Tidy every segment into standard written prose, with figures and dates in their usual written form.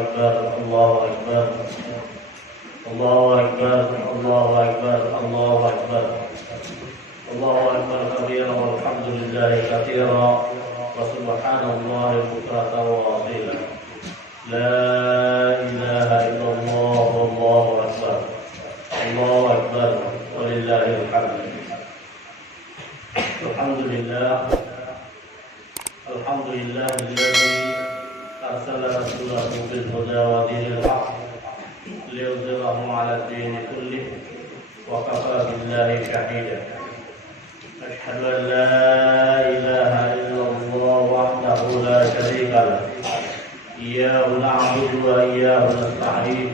أكبر الله أكبر الله أكبر الله أكبر الله أكبر الله أكبر كبيرا والحمد لله كثيرا وسبحان الله بكرة وأصيلا لا إله إلا الله والله أكبر الله أكبر ولله الحمد. الحمد لله الحمد لله الذي أرسل رسوله بالهدى ودين الحق ليظهره على الدين كله وكفى بالله شهيدا. أشهد أن لا إله إلا الله وحده لا شريك له إياه نعبد وإياه نستعين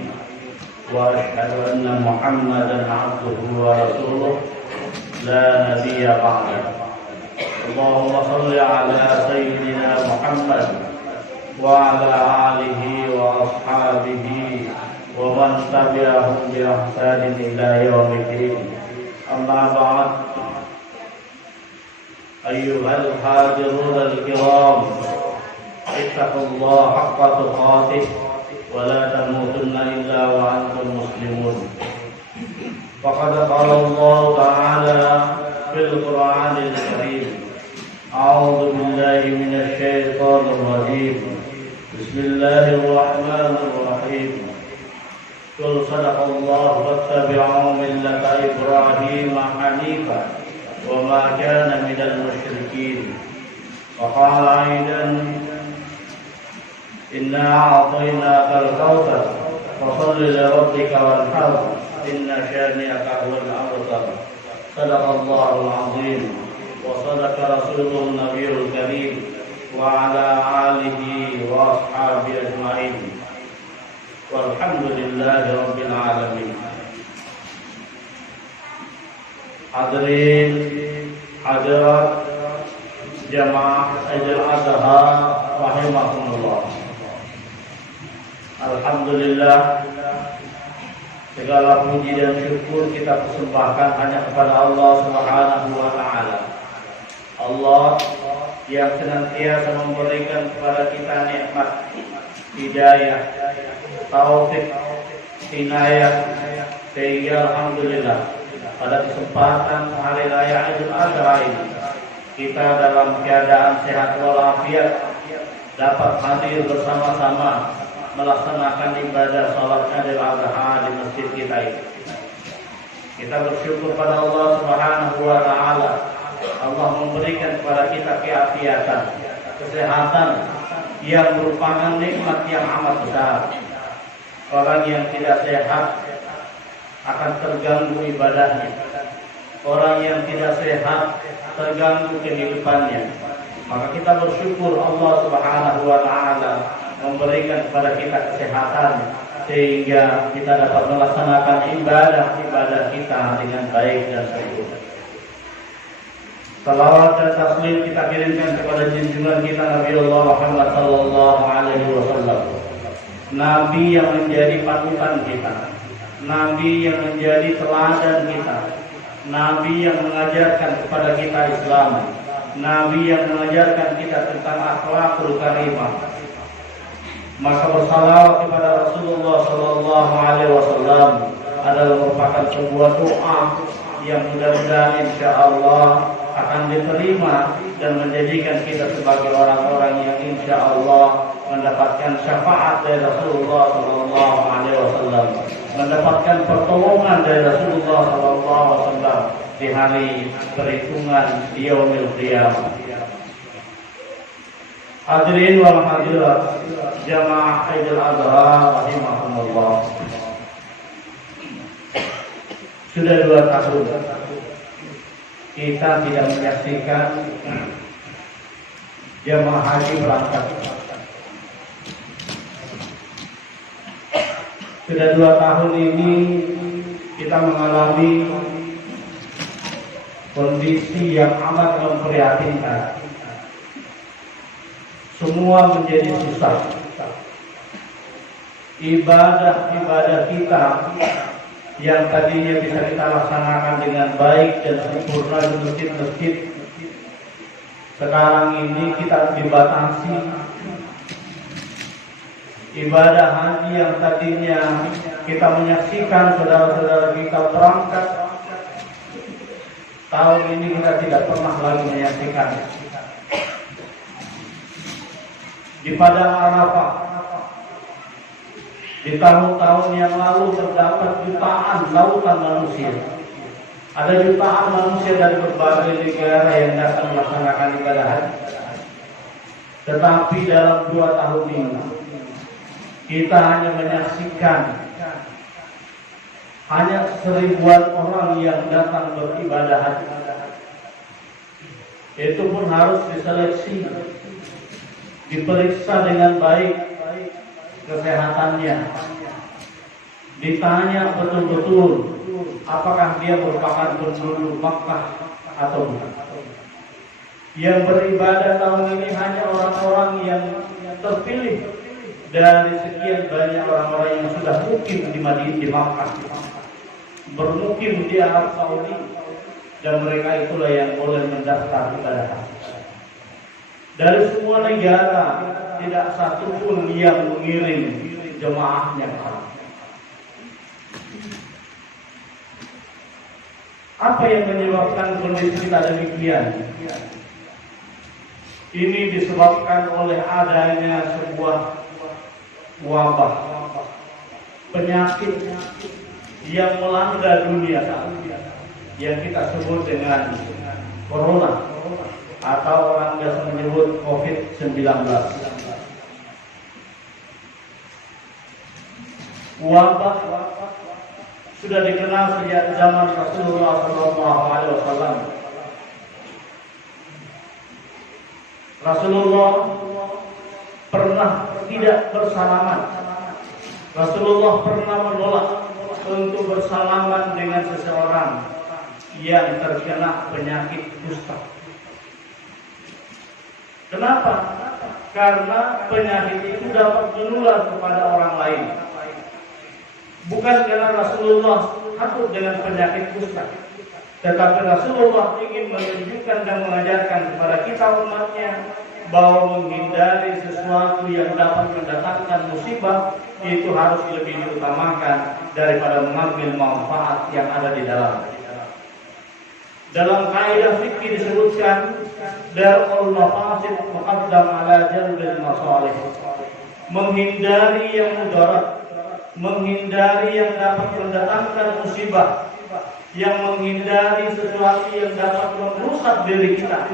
وأشهد أن محمدا عبده ورسوله لا نبي بعده. اللهم صل على سيدنا محمد وعلى آله وأصحابه ومن تبعهم بإحسان إلى يوم الدين. أما بعد، أيها الحاضرون الكرام، اتقوا الله حق تقاته ولا تموتن إلا وأنتم مسلمون. فقد قال الله تعالى في القرآن الكريم: أعوذ بالله من الشيطان الرجيم، بسم الله الرحمن الرحيم. قل صدق الله واتبعوا ملة إبراهيم حنيفا وما كان من المشركين. وقال أيضا: إنا أعطيناك الكوثر فصل لربك وانحر إن شانئك هو الأبتر. صدق الله العظيم وصدق رسوله النبي الكريم وعلى آله وأصحابه أجمعين والحمد لله رب العالمين. Hadirin hadirat jamaah Idul Adha rahimakumullah. Alhamdulillah, segala puji dan syukur kita persembahkan hanya kepada Allah Subhanahu wa taala. Allah yang senantiasa memberikan kepada kita nikmat hidayah, taufik, inayah, sehingga alhamdulillah pada kesempatan hari raya Idul Adha ini kita dalam keadaan sehat walafiat dapat hadir bersama-sama melaksanakan ibadah salat Idul Adha di masjid kita ini. Kita bersyukur pada Allah Subhanahu wa taala. Allah memberikan kepada kita keafiatan, kesehatan yang merupakan nikmat yang amat besar. Orang yang tidak sehat akan terganggu ibadahnya. Orang yang tidak sehat terganggu kehidupannya. Maka kita bersyukur Allah Subhanahu wa taala memberikan kepada kita kesehatan sehingga kita dapat melaksanakan ibadah kita dengan baik dan sempurna. Salawat dan taslim kita kirimkan kepada junjungan kita Nabi Allah Muhammad sallallahu alaihi wasallam. Nabi yang menjadi panutan kita, Nabi yang menjadi teladan kita, Nabi yang mengajarkan kepada kita Islam, Nabi yang mengajarkan kita tentang akhlakul karimah. Maka bersalawat kepada Rasulullah sallallahu alaihi wasallam adalah merupakan sebuah doa yang mudah-mudahan insyaallah akan diterima dan menjadikan kita sebagai orang-orang yang insyaallah mendapatkan syafaat dari Rasulullah sallallahu alaihi wasallam, mendapatkan pertolongan dari Rasulullah sallallahu alaihi wasallam di hari perhitungan di yaumil qiyamah. Hadirin wal hadirat jamaah Idul Adha rahimakumullah. Sudah 2 tahun kita tidak menyaksikan jamaah haji berangkat. Sudah 2 tahun ini kita mengalami kondisi yang amat memprihatinkan. Semua menjadi susah. Ibadah kita yang tadinya bisa kita laksanakan dengan baik dan sempurna di masjid-masjid, sekarang ini kita dibatasi Ibadah haji yang tadinya kita menyaksikan saudara-saudara kita berangkat, tahun ini kita tidak pernah lagi menyaksikan. Di Padang Arafah, di tahun-tahun yang lalu terdapat jutaan lautan manusia. Ada jutaan manusia dari berbagai negara yang datang melaksanakan ibadah haji. Tetapi dalam 2 tahun ini kita hanya menyaksikan hanya 1000-an orang yang datang beribadah haji. Itu pun harus diseleksi, diperiksa dengan baik kesehatannya, ditanya betul-betul apakah dia merupakan penduduk Makkah atau bukan. Yang beribadah tahun ini hanya orang-orang yang terpilih dari sekian banyak orang-orang yang sudah mukim di Madinah, di Makkah, bermukim di Arab Saudi, dan mereka itulah yang boleh mendaftar ibadah haji. Dari semua negara tidak satu pun yang mengirim jemaahnya ke sana. Apa yang menyebabkan kondisi kita demikian? Ini disebabkan oleh adanya sebuah wabah, penyakit yang melanda dunia saat ini, yang kita sebut dengan corona, atau orang biasa menyebut COVID-19. Wabah sudah dikenal sejak zaman Rasulullah SAW. Rasulullah pernah tidak bersalaman. Rasulullah pernah menolak untuk bersalaman dengan seseorang yang terkena penyakit kusta. Kenapa? Karena penyakit itu dapat menular kepada orang lain. Bukan karena Rasulullah takut dengan penyakit kusta, tetapi Rasulullah ingin menunjukkan dan mengajarkan kepada kita umatnya bahwa menghindari sesuatu yang dapat mendatangkan musibah itu harus lebih diutamakan daripada mengambil manfaat yang ada di dalam. Dalam kaidah fikih disebutkan darul mafasid muqaddam ala jalbil masalih. Menghindari yang mudarat, menghindari yang dapat mendatangkan musibah, yang menghindari sesuatu yang dapat merusak diri kita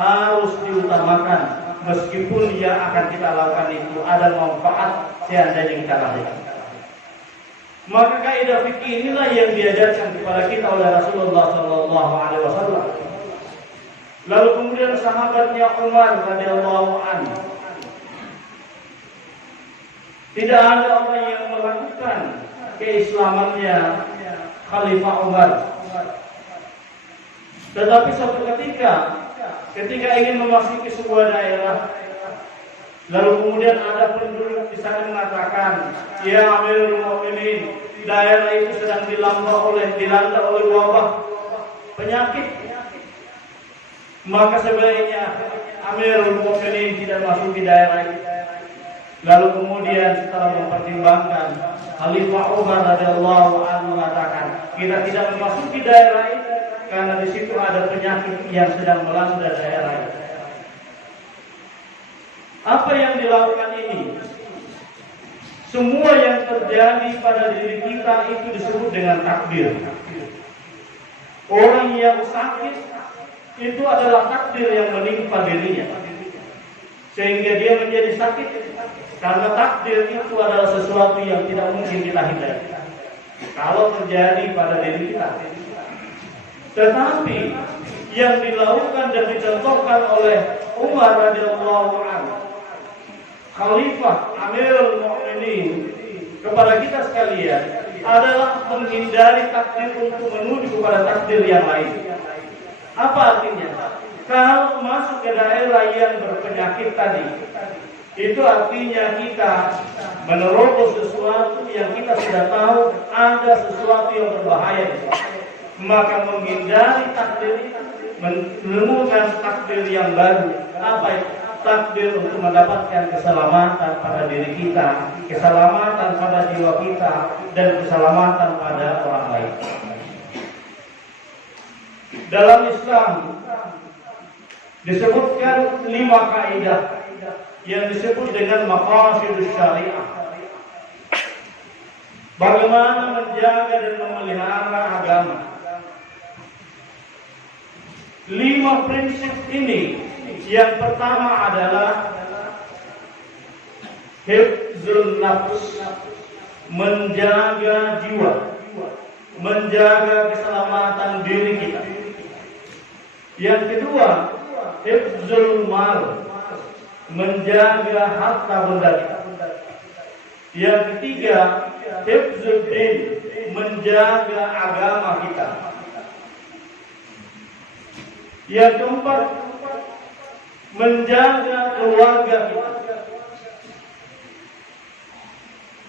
harus diutamakan, meskipun yang akan kita lakukan itu ada manfaat seandainya kita lakukan. Maka kaidah fikih inilah yang diajarkan kepada kita oleh Rasulullah SAW. Lalu kemudian sahabatnya Umar radhiyallahu anhu, tidak ada orang yang melakukan keislamannya Khalifah Umar. Tetapi suatu ketika ingin memasuki sebuah daerah, lalu kemudian ada penduduk di sana mengatakan, "Ya Amirul Mukminin, daerah itu sedang dilanda oleh wabah penyakit. Maka sebaiknya Amirul Mukminin tidak masuk di daerah itu." Lalu kemudian setelah mempertimbangkan, Khalifah Umar radhiyallahu anhu mengatakan, kita tidak memasuki daerah itu karena di situ ada penyakit yang sedang melanda daerah itu. Apa yang dilakukan ini? Semua yang terjadi pada diri kita itu disebut dengan takdir. Orang yang sakit itu adalah takdir yang menimpa dirinya, sehingga dia menjadi sakit. Karena takdir itu adalah sesuatu yang tidak mungkin kita hindari kalau terjadi pada diri kita. Tetapi yang dilakukan dan dicontohkan oleh Umar radhiyallahu anhu, Khalifah Amirul Mukminin, kepada kita sekalian adalah menghindari takdir untuk menuju kepada takdir yang lain. Apa artinya? Kalau masuk ke daerah yang berpenyakit tadi, itu artinya kita menerobos sesuatu yang kita sudah tahu ada sesuatu yang berbahaya. Maka menghindari takdir, menemukan takdir yang baru. Apa itu? takdir untuk mendapatkan keselamatan pada diri kita, keselamatan pada jiwa kita, dan keselamatan pada orang lain. Dalam Islam disebutkan 5 kaidah yang disebut dengan maqasidus syariah. Bagaimana menjaga dan memelihara agama. 5 prinsip ini, yang pertama adalah hifzul nafs, menjaga jiwa, menjaga keselamatan diri kita. Yang kedua, hifzul mal, menjaga harta benda kita. Yang ketiga, hifzul din, menjaga agama kita. Yang keempat, menjaga keluarga kita.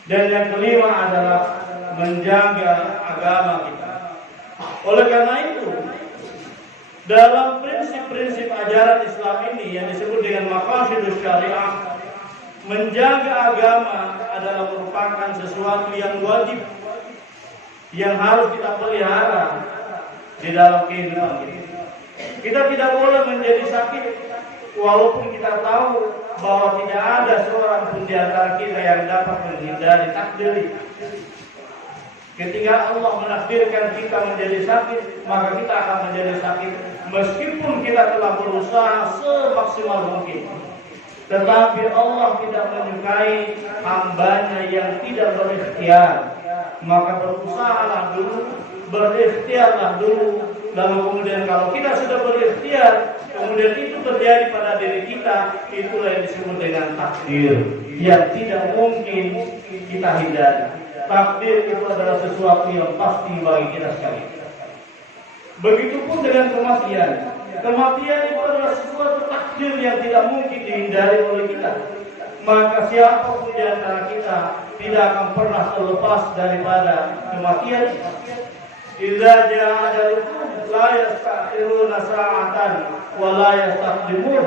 Dan yang kelima adalah menjaga agama kita. Oleh karena itu, dalam prinsip-prinsip ajaran Islam ini yang disebut dengan maqasidus syariah, menjaga agama adalah merupakan sesuatu yang wajib, yang harus kita pelihara di dalam kehidupan kita. Kita tidak boleh menjadi sakit walaupun kita tahu bahwa tidak ada seorang pun di antara kita yang dapat menghindari takdir. Ketika Allah menakdirkan kita menjadi sakit, maka kita akan menjadi sakit meskipun kita telah berusaha semaksimal mungkin. Tetapi Allah tidak menyukai hambanya yang tidak berikhtiar. Maka berusahalah dulu, berikhtiarlah dulu. Lalu kemudian kalau kita sudah berikhtiar, kemudian itu terjadi pada diri kita, itulah yang disebut dengan takdir yang tidak mungkin kita hindari. Takdir itu adalah sesuatu yang pasti bagi kita sekali. Begitupun dengan kematian. Kematian itu adalah sesuatu takdir yang tidak mungkin dihindari oleh kita. Maka siapapun di antara kita tidak akan pernah terlepas daripada kematian. Idza jaa ajaluhum la yastakhiruna sa'atan wa la yastaqdimun.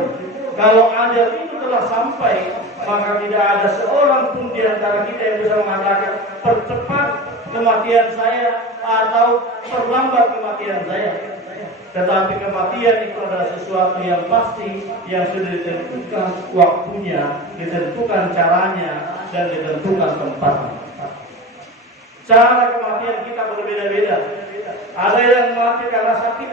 Kalau ajal itu telah sampai, maka tidak ada seorang pun di antara kita yang bisa mengatakan percepat kematian saya atau perlambat kematian saya. Tetapi kematian itu adalah sesuatu yang pasti, yang sudah ditentukan waktunya, ditentukan caranya, dan ditentukan tempatnya. Cara kematian kita berbeda-beda. Ada yang mati karena sakit,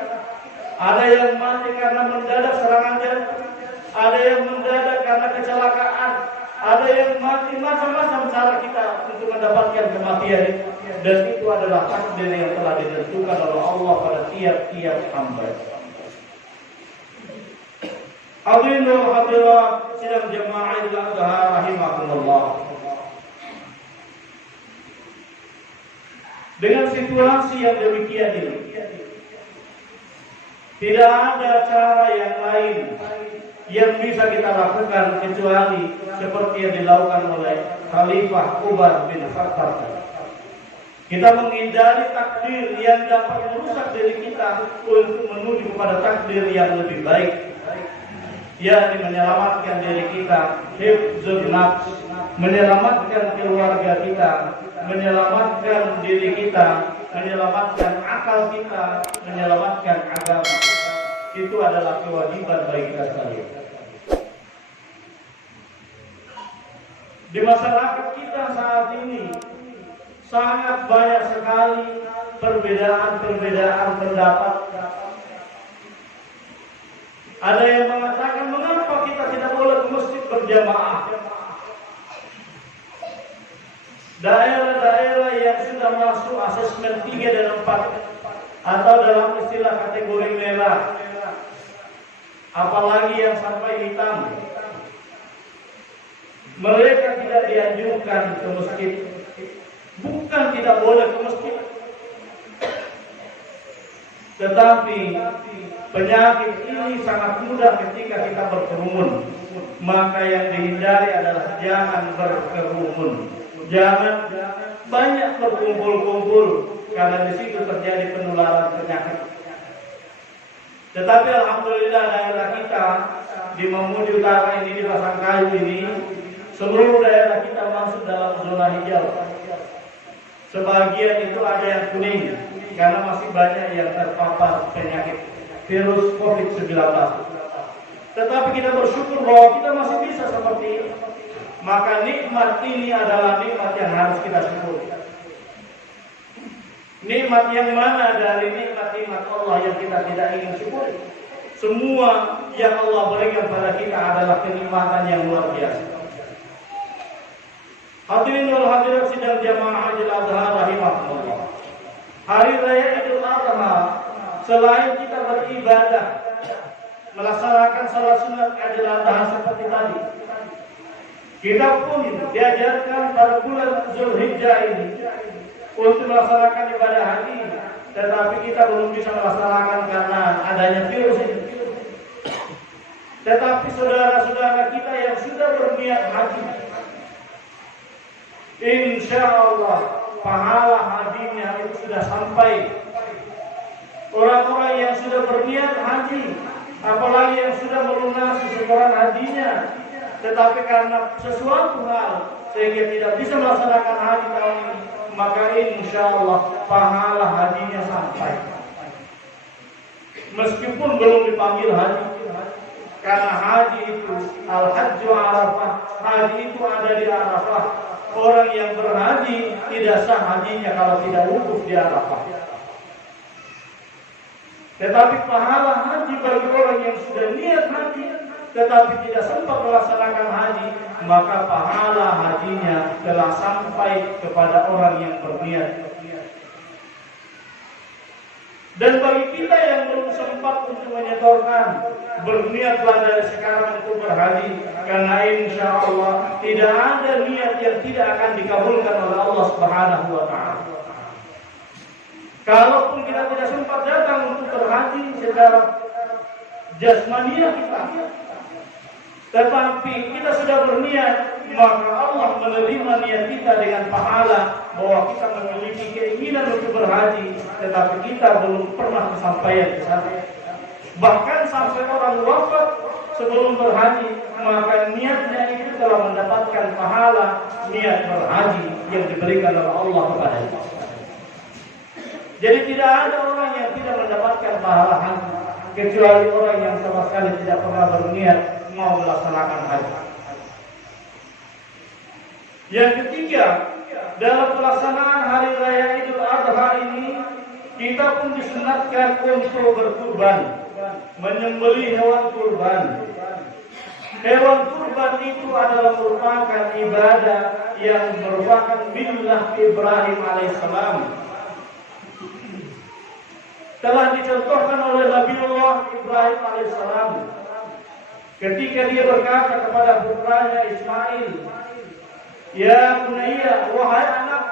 ada yang mati karena mendadak serangan jantung, ada yang mendadak karena kecelakaan, ada yang mati macam-macam cara kita untuk mendapatkan kematian. Dan itu adalah takdir yang telah ditentukan oleh Allah pada tiap-tiap hamba. Hadirin hadirat sidang jemaah Idul Adha rahimakumullah. Dengan situasi yang demikian ini, tidak ada cara yang lain yang bisa kita lakukan kecuali seperti yang dilakukan oleh Khalifah Umar bin Khattab. Kita menghindari takdir yang dapat merusak diri kita untuk menuju kepada takdir yang lebih baik, yakni menyelamatkan diri kita, hifzun nafs, menyelamatkan keluarga kita, menyelamatkan diri kita, menyelamatkan akal kita, menyelamatkan agama kita. Itu adalah kewajiban bagi kita sekalian. Di masyarakat kita saat ini sangat banyak sekali perbedaan-perbedaan pendapat. Ada yang mengatakan mengapa kita tidak boleh ke masjid berjamaah. Daerah-daerah yang sudah masuk asesmen 3 dan 4 atau dalam istilah kategori merah, apalagi yang sampai hitam, mereka tidak dianjurkan ke masjid. Bukan tidak boleh ke masjid, tetapi penyakit ini sangat mudah ketika kita berkerumun. Maka yang dihindari adalah jangan berkerumun, jangan banyak berkumpul-kumpul, karena di situ terjadi penularan penyakit. Tetapi alhamdulillah daerah kita di Mamuju Utara ini, di Pasangkayu ini, seluruh daerah kita masuk dalam zona hijau. Sebagian itu ada yang kuning karena masih banyak yang terpapar penyakit virus COVID-19. Tetapi kita bersyukur bahwa kita masih bisa seperti ini. Maka nikmat ini adalah nikmat yang harus kita syukuri. Nikmat yang mana dari nikmat-nikmat Allah yang kita tidak ingin syukuri? Semua yang Allah berikan pada kita adalah kenikmatan yang luar biasa. Hadirin wal hadirat sidang jamaah Haji Adha rahimahullah. Hari raya Idul Adha, selain kita beribadah, melaksanakan salat sunat Idul Adha seperti tadi, kita pun diajarkan pada bulan Zulhijjah ini untuk melaksanakan ibadah haji, tetapi kita belum bisa melaksanakan karena adanya virus ini. Tetapi saudara-saudara kita yang sudah berniat haji, insya Allah pahala hajinya itu sudah sampai. Orang-orang yang sudah berniat haji, apalagi yang sudah melunasi setoran hajinya, tetapi karena sesuatu hal sehingga tidak bisa melaksanakan haji tahun ini, maka insya Allah pahala hajinya sampai. Meskipun belum dipanggil haji, karena haji itu al-hajju Arafah, haji itu ada di Arafah. Orang yang berhaji tidak sah hajinya kalau tidak wukuf di Arafah. Tetapi pahala haji bagi orang yang sudah niat haji tetapi tidak sempat melaksanakan haji, maka pahala hajinya telah sampai kepada orang yang berniat. Dan bagi kita yang belum sempat untuk menyetorkan, berniatlah dari sekarang untuk berhaji, karena insya Allah tidak ada niat yang tidak akan dikabulkan oleh Allah Subhanahu wa Ta'ala. Kalaupun kita tidak sempat datang untuk berhaji secara jasmaniah kita, tetapi kita sudah berniat, maka Allah menerima niat kita dengan pahala bahwa kita memiliki keinginan untuk berhaji, tetapi kita belum pernah kesampaian di sana. Bahkan sampai orang wafat sebelum berhaji, maka niatnya itu telah mendapatkan pahala niat berhaji yang diberikan oleh Allah kepadanya. Jadi tidak ada orang yang tidak mendapatkan pahala haji, kecuali orang yang sama sekali tidak pernah berniat mau melaksanakan haji. Yang ketiga, dalam pelaksanaan hari raya Idul Adha ini, kita pun disunatkan untuk berkurban, menyembelih hewan kurban. Hewan kurban itu adalah merupakan ibadah yang merupakan millah Ibrahim alaihissalam. Telah dicontohkan oleh Nabiullah Ibrahim alaihissalam ketika dia berkata kepada putranya Ismail, "Ya bunayya, wahai anak,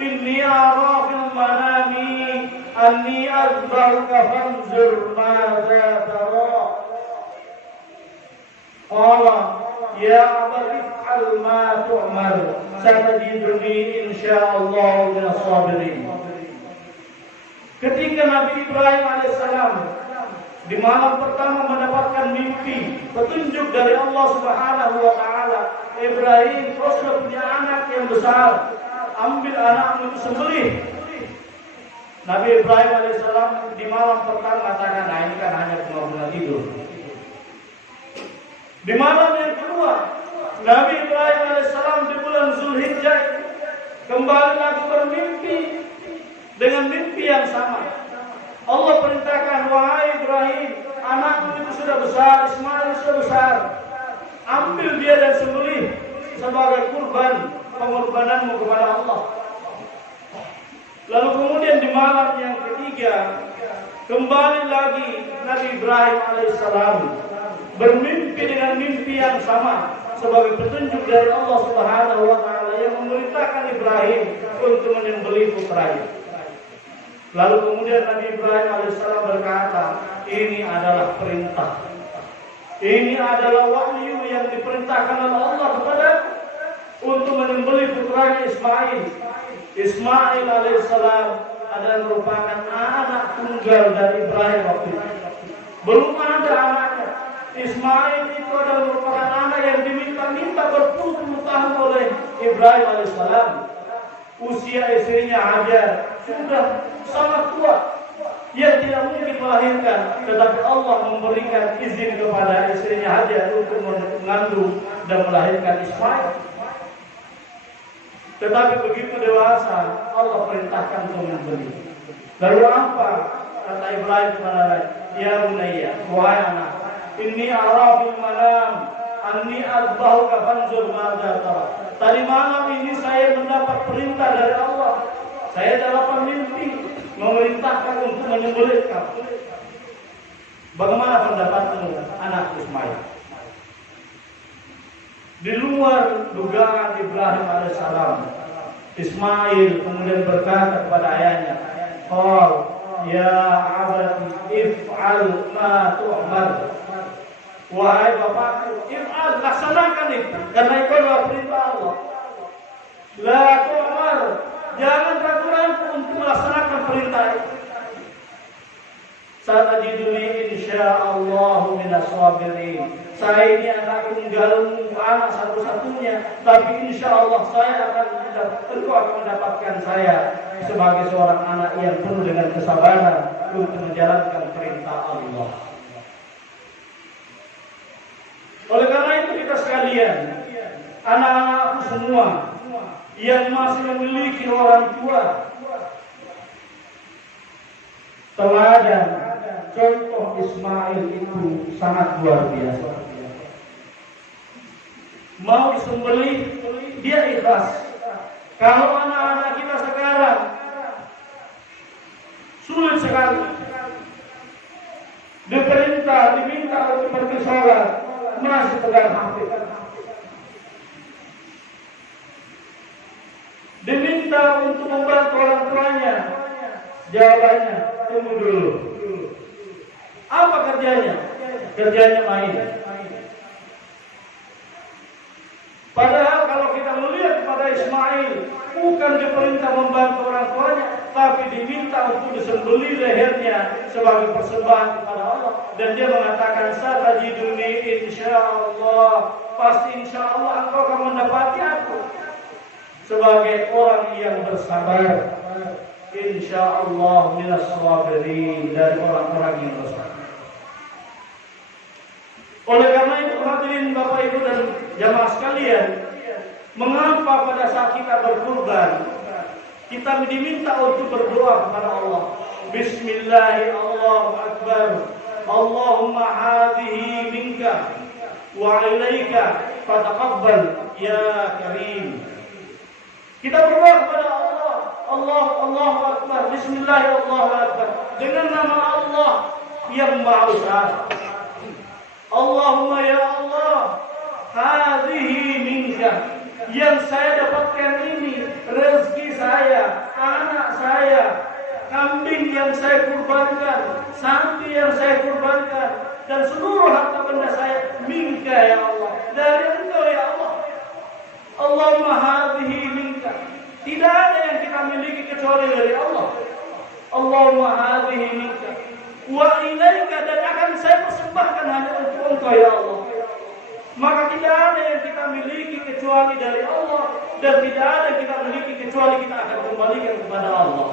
inni ara fil manami anni azbahuka fanzur madza tara." Qala, "Ya abati if'al ma tu'mar, satajiduni insyaallah minas sabirin." Ketika Nabi Ibrahim alaihissalam di malam pertama mendapatkan mimpi, petunjuk dari Allah Subhanahu wa Ta'ala, Ibrahim, kau sudah punya anak yang besar, ambil anakmu itu sembelih. Nabi Ibrahim alaihissalam di malam pertama katakan, nah ini kan hanya bunga-bunga tidur. Di malam yang kedua, Nabi Ibrahim alaihissalam di bulan Zulhijjah kembali lagi bermimpi dengan mimpi yang sama. Allah perintahkan, wahai Ibrahim, anakmu itu sudah besar, Ismail sudah besar, ambil dia dan sembelih sebagai kurban pengorbananmu kepada Allah. Lalu kemudian di malam yang ketiga, kembali lagi Nabi Ibrahim alaihissalam bermimpi dengan mimpi yang sama sebagai petunjuk dari Allah Subhanahu wa Ta'ala yang memerintahkan Ibrahim untuk menyembelih putranya. Lalu kemudian Nabi Ibrahim alaihissalam berkata, ini adalah perintah, ini adalah wahyu yang diperintahkan oleh Allah kepada untuk menyembelih putranya Ismail. Ismail alaihissalam adalah merupakan anak tunggal dari Ibrahim waktu itu. belum ada anaknya. Ismail itu adalah merupakan anak yang diminta-minta berpuluh-puluh tahun oleh Ibrahim alaihissalam. Usia istrinya Hajar sudah sangat tua, yang tidak mungkin melahirkan, tetapi Allah memberikan izin kepada istrinya Hajar untuk mengandung dan melahirkan Ismail. Tetapi begitu dewasa, Allah perintahkan untuk membeli. Lalu apa kata Ibrahim kepada ya bunayya, wahai anak, inni ara fil manam anni adbahuka fanzur madza tara. Tadi malam ini saya mendapat perintah dari Allah. Saya dapat mimpi memerintahkan untuk menyembelih kamu. Bagaimana pendapatmu anak Ismail? Di luar dugaan Ibrahim alaihissalam, Ismail kemudian berkata kepada ayahnya, "Qal ya abati if'al ma tu'mar." Wahai bapakku, if'al, laksanakan itu, karena itu adalah perintah Allah. La tu'mar, jangan ragu-ragu untuk melaksanakan perintah itu. Satajiduni insyaallah minas sabirin. Saya ini anak tunggalmu, anak satu-satunya, tapi insyaallah engkau akan mendapatkan saya sebagai seorang anak yang penuh dengan kesabaran untuk menjalankan perintah Allah. Oleh karena itu kita sekalian, anak-anakku semua yang masih memiliki orang tua, teladan contoh Ismail itu sangat luar biasa. Mau disembelih, dia ikhlas. Kalau anak-anak kita sekarang sulit sekali, diminta untuk pergi sholat, masih pegang HP. Diminta untuk membantu orang tuanya, jawabannya tunggu dulu. Apa kerjanya? Kerjanya main. Padahal kalau kita melihat kepada Ismail, bukan diperintah membantu orang tuanya, tapi diminta untuk disembelih lehernya sebagai persembahan kepada Allah. Dan dia mengatakan, satajiduni insyaallah, pasti insyaallah engkau akan mendapati aku sebagai orang yang bersabar. Insyaallah minas sabirin, dari orang-orang yang bersabar. Oleh karena itu hadirin Bapak Ibu dan jamaah sekalian, mengapa pada saat kita berkurban kita diminta untuk berdoa kepada Allah? Bismillahirrahmanirrahim, Allahu Akbar, Allahumma hadhihi minka wa ilaika fataqabbal ya karim. Kita berdoa kepada Allah, Allahu Akbar, Bismillahirrahmanirrahim, Allahu Akbar, dengan nama Allah yang Maha Besar. Allahumma ya Allah, hadhihi minka, yang saya dapatkan ini rezeki saya, anak saya, kambing yang saya kurbankan, sapi yang saya kurbankan, dan seluruh harta benda saya minka ya Allah, dari Engkau ya Allah. Allahumma hadhihi minka, tidak ada yang kita miliki kecuali dari Allah. Allahumma hadhihi minka wa ilaika, dan akan saya persembahkan hanya untuk Engkau ya Allah. Maka tidak ada yang kita miliki kecuali dari Allah, dan tidak ada yang kita miliki kecuali kita akan kembalikan kepada Allah.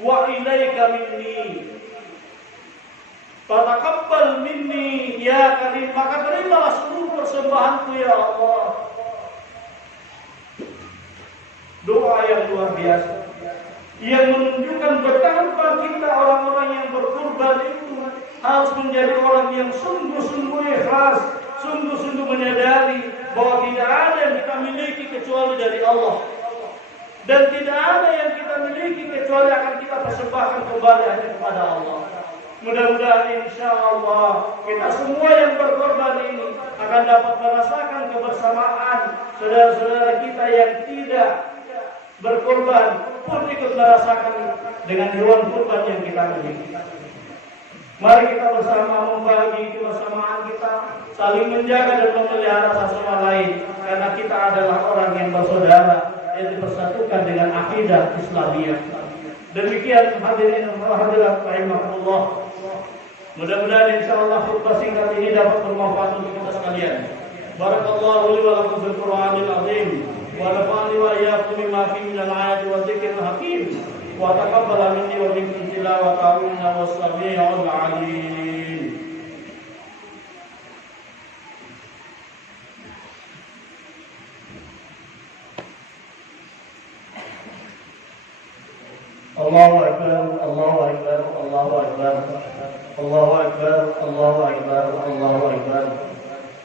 Wa ilaika minni fataqabbal minni ya karim, maka terimalah seluruh persembahanku ya Allah. Doa yang luar biasa yang menunjukkan betapa kita orang-orang yang berkurban itu harus menjadi orang yang sungguh-sungguh ikhlas, sungguh-sungguh menyadari bahwa tidak ada yang kita miliki kecuali dari Allah, dan tidak ada yang kita miliki kecuali akan kita persembahkan kembali hanya kepada Allah. Mudah-mudahan insyaallah kita semua yang berkorban ini akan dapat merasakan kebersamaan saudara-saudara kita yang tidak berkorban pun ikut merasakan dengan hewan kurban yang kita miliki. Mari kita bersama membagi kebersamaan kita, saling menjaga dan memelihara satu sama lain, karena kita adalah orang yang bersaudara yang dipersatukan dengan akidah Islamiyah. Demikian hadirin wa hadirat rahimakumullah. Mudah-mudahan insyaallah khutbah singkat ini dapat bermanfaat untuk kita sekalian. Barakallahu li wa lakum fil Qur'anil azim wa nafa'ani wa iyyakum bima fihi minal ayati wa dzikril hakim wa taqabbal minni wa minkum tilawatahu innahu was-sami'ul 'alim. Allahu akbar, Allahu akbar, Allahu akbar. Allahu akbar, Allahu akbar, Allahu akbar.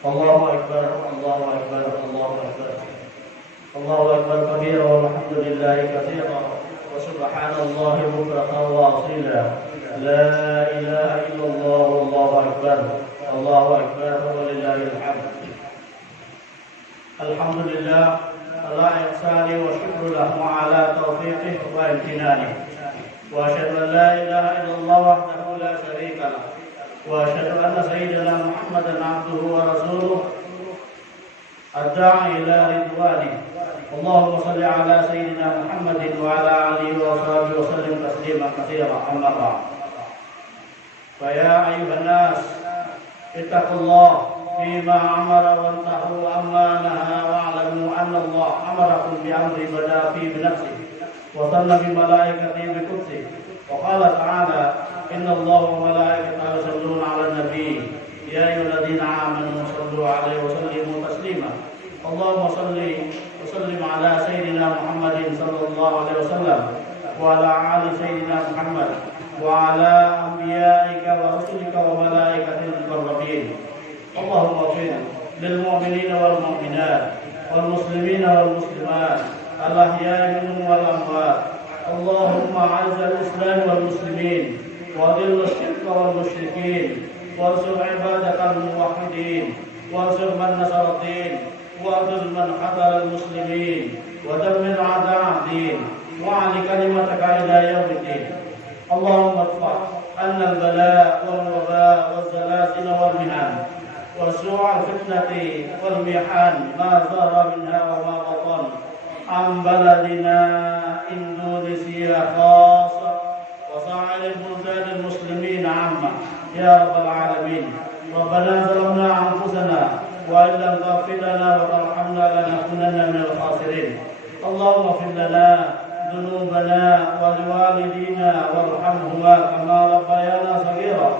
Allahu akbar, Allahu akbar, Allahu akbar. Allahu akbar kabira walhamdulillahi katsira wa subhanallahi bukratan wa asila. La ilaha illallah wallahu akbar. Allahu akbar walillahil hamd. Alhamdulillah ala ihsani wa syukru lahu ala taufiqihi wa imtinanihi. Wa asyhadu an la ilaha illallah wahdahu la syarika lahu. Wa asyhadu anna sayyidina Muhammadan abduhu wa rasuluh ad-da'i ila ridwanihi. Allahumma shalli ala sayyidina Muhammadin wa ala alihi wa sahbihi wa sallim tasliman katsiran amma ba'd. Fa ya ayyuhan nas ittaqullaha فيما أمر وانتهوا عما نهى واعلموا أن الله أمركم بأمر بدأ فيه بنفسه وصلى بملائكته بقدسه وقال تعالى إن الله وملائكته يصلون على النبي يا أيها الذين آمنوا صلوا عليه وسلموا تسليما. اللهم صل وسلم على سيدنا محمد صلى الله عليه وسلم وعلى آل سيدنا محمد وعلى أنبيائك ورسلك وملائكته المقربين. اللهم اغفر للمؤمنين والمؤمنات والمسلمين والمسلمات الأحياء منهم والأموات. اللهم أعز الإسلام والمسلمين وأذل الشرك والمشركين وانصر عبادك الموحدين وانصر من نصر الدين وأذل من حضر المسلمين ودمر أعداء الدين وأعل كلمتك إلى يوم الدين. اللهم ادفع عنا البلاء والوباء والزلازل والمحن وسوء الفتنة والمحن ما ظهر منها وما بطن عن بلدنا إندونيسيا خاصة وسائر البلدان المسلمين عامة يا رب العالمين. ربنا ظلمنا أنفسنا وإن لم تغفر لنا وترحمنا لنكونن من الخاسرين. اللهم اغفر لنا ذنوبنا ولوالدينا وارحمهما كما ربيانا صغيرا.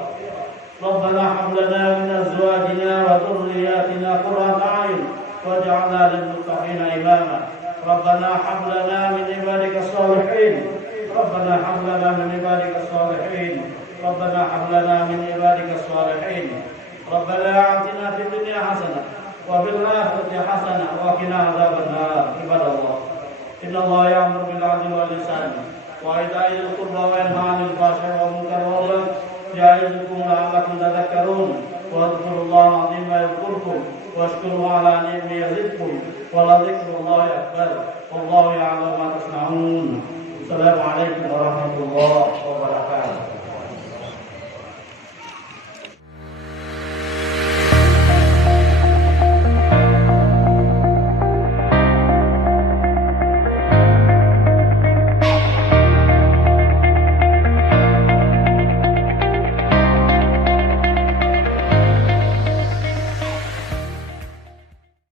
ربنا هب لنا من أزواجنا وذرياتنا قرة أعين واجعلنا للمتقين إماما. ربنا هب لنا من عبادك الصالحين. ربنا هب لنا من عبادك الصالحين. ربنا هب لنا من عبادك الصالحين. ربنا آتنا في الدنيا حسنة وفي الآخرة حسنة وقنا عذاب النار. عباد الله إن الله يأمر بالعدل والإحسان وإيتاء ذي القربى وينهى عن الفحشاء والمنكر والبغي يعظكم لعلكم تذكرون. واذكروا الله العظيم يذكركم واشكروا على نعمه يزدكم ولذكر الله أكبر والله يعلم ما تصنعون. السلام عليكم ورحمة الله